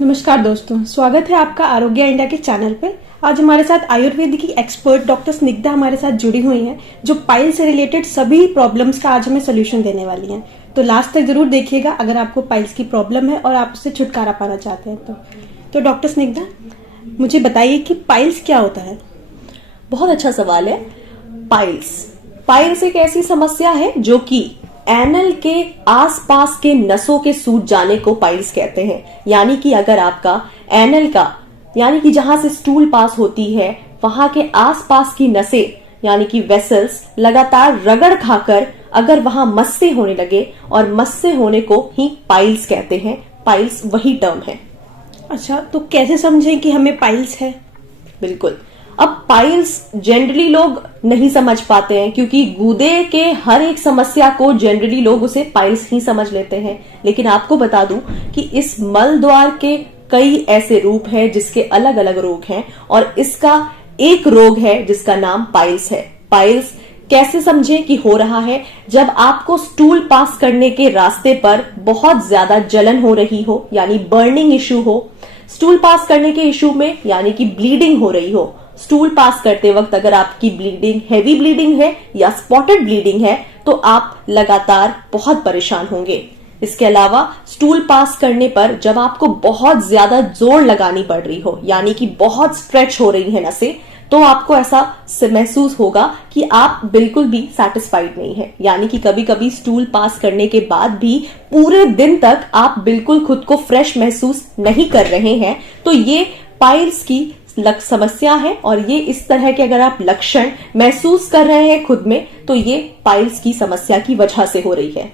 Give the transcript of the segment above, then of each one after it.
नमस्कार दोस्तों, स्वागत है आपका आरोग्य इंडिया के चैनल पे। आज हमारे साथ आयुर्वेद की एक्सपर्ट डॉक्टर स्निग्धा हमारे साथ जुड़ी हुई हैं, जो पाइल्स से रिलेटेड सभी प्रॉब्लम्स का आज हमें सोल्यूशन देने वाली हैं। तो लास्ट तक जरूर देखिएगा अगर आपको पाइल्स की प्रॉब्लम है और आप उससे छुटकारा पाना चाहते हैं तो डॉक्टर स्निग्धा, मुझे बताइए कि पाइल्स क्या होता है। बहुत अच्छा सवाल है। पाइल्स एक ऐसी समस्या है जो कि एनल के आसपास के नसों के सूज जाने को पाइल्स कहते हैं। यानी कि अगर आपका एनल का यानी कि जहां से स्टूल पास होती है वहां के आसपास की नसें यानी कि वेसल्स लगातार रगड़ खाकर अगर वहां मस्से होने लगे और मस्से होने को ही पाइल्स कहते हैं। पाइल्स वही टर्म है। अच्छा, तो कैसे समझें कि हमें पाइल्स है? बिल्कुल। अब पाइल्स जनरली लोग नहीं समझ पाते हैं क्योंकि गुर्दे के हर एक समस्या को जनरली लोग उसे पाइल्स ही समझ लेते हैं। लेकिन आपको बता दूं कि इस मल द्वार के कई ऐसे रूप हैं जिसके अलग अलग रोग हैं और इसका एक रोग है जिसका नाम पाइल्स है। पाइल्स कैसे समझें कि हो रहा है? जब आपको स्टूल पास करने के रास्ते पर बहुत ज्यादा जलन हो रही हो यानी बर्निंग इश्यू हो, स्टूल पास करने के इश्यू में यानी कि ब्लीडिंग हो रही हो, स्टूल पास करते वक्त अगर आपकी ब्लीडिंग हैवी ब्लीडिंग है या स्पॉटेड ब्लीडिंग है तो आप लगातार बहुत परेशान होंगे। इसके अलावा स्टूल पास करने पर जब आपको बहुत ज्यादा जोर लगानी पड़ रही हो यानी कि बहुत स्ट्रेच हो रही है नसें, तो आपको ऐसा महसूस होगा कि आप बिल्कुल भी सेटिस्फाइड नहीं है। यानी कि कभी कभी स्टूल पास करने के बाद भी पूरे दिन तक आप बिल्कुल खुद को फ्रेश महसूस नहीं कर रहे हैं। तो ये पाइल्स की समस्या है और ये इस तरह के अगर आप लक्षण महसूस कर रहे हैं खुद में तो ये पाइल्स की समस्या की वजह से हो रही है।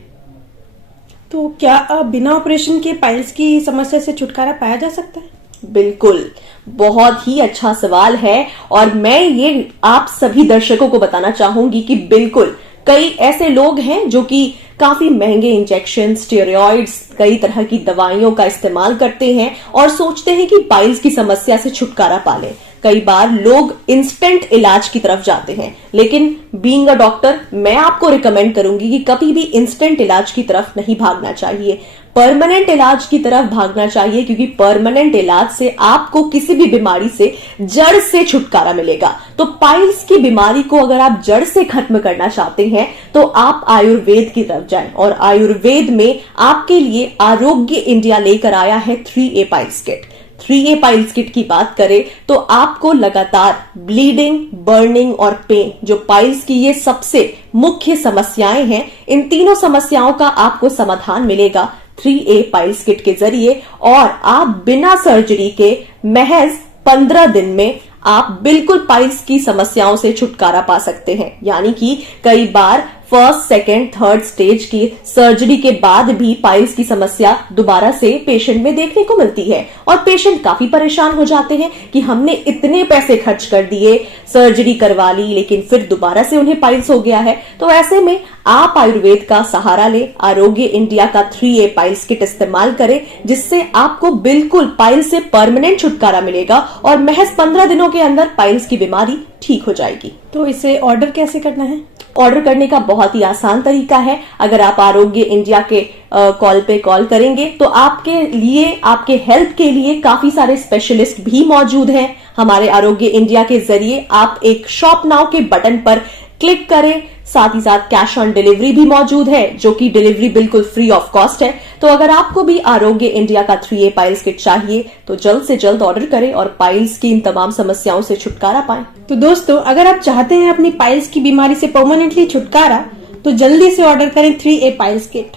तो क्या बिना ऑपरेशन के पाइल्स की समस्या से छुटकारा पाया जा सकता है? बिल्कुल, बहुत ही अच्छा सवाल है और मैं ये आप सभी दर्शकों को बताना चाहूंगी कि बिल्कुल कई ऐसे लोग हैं जो कि काफी महंगे इंजेक्शन, स्टेरॉइड्स, कई तरह की दवाइयों का इस्तेमाल करते हैं और सोचते हैं कि पाइल्स की समस्या से छुटकारा पा लें। कई बार लोग इंस्टेंट इलाज की तरफ जाते हैं, लेकिन बीइंग अ डॉक्टर मैं आपको रिकमेंड करूंगी कि कभी भी इंस्टेंट इलाज की तरफ नहीं भागना चाहिए, परमानेंट इलाज की तरफ भागना चाहिए क्योंकि परमानेंट इलाज से आपको किसी भी बीमारी से जड़ से छुटकारा मिलेगा। तो पाइल्स की बीमारी को अगर आप जड़ से खत्म करना चाहते हैं तो आप आयुर्वेद की तरफ जाएं और आयुर्वेद में आपके लिए आरोग्य इंडिया लेकर आया है 3A piles kit. 3A piles kit की बात करें तो आपको लगातार ब्लीडिंग, बर्निंग और पेन, जो पाइल्स की ये सबसे मुख्य समस्याएं हैं, इन तीनों समस्याओं का आपको समाधान मिलेगा 3A पाइल्स किट के जरिए और आप बिना सर्जरी के महज 15 दिन में आप बिल्कुल पाइल्स की समस्याओं से छुटकारा पा सकते हैं। यानी कि कई बार फर्स्ट, सेकेंड, थर्ड स्टेज की सर्जरी के बाद भी पाइल्स की समस्या दोबारा से पेशेंट में देखने को मिलती है और पेशेंट काफी परेशान हो जाते हैं कि हमने इतने पैसे खर्च कर दिए, सर्जरी करवा ली, लेकिन फिर दोबारा से उन्हें पाइल्स हो गया है। तो ऐसे में आप आयुर्वेद का सहारा ले, आरोग्य इंडिया का 3A पाइल्स किट इस्तेमाल करें, जिससे आपको बिल्कुल पाइल्स से परमानेंट छुटकारा मिलेगा और महज 15 दिनों के अंदर पाइल्स की बीमारी ठीक हो जाएगी। तो इसे ऑर्डर कैसे करना है? ऑर्डर करने का बहुत ही आसान तरीका है। अगर आप आरोग्य इंडिया के कॉल पे कॉल करेंगे तो आपके लिए, आपके हेल्प के लिए काफी सारे स्पेशलिस्ट भी मौजूद हैं। हमारे आरोग्य इंडिया के जरिए आप एक शॉप नाउ के बटन पर क्लिक करें, साथ ही साथ कैश ऑन डिलीवरी भी मौजूद है जो कि डिलीवरी बिल्कुल फ्री ऑफ कॉस्ट है। तो अगर आपको भी आरोग्य इंडिया का 3A पाइल्स किट चाहिए तो जल्द से जल्द ऑर्डर करें और पाइल्स की इन तमाम समस्याओं से छुटकारा पाएं। तो दोस्तों, अगर आप चाहते हैं अपनी पाइल्स की बीमारी से परमानेंटली छुटकारा तो जल्दी से ऑर्डर करें 3A पाइल्स किट।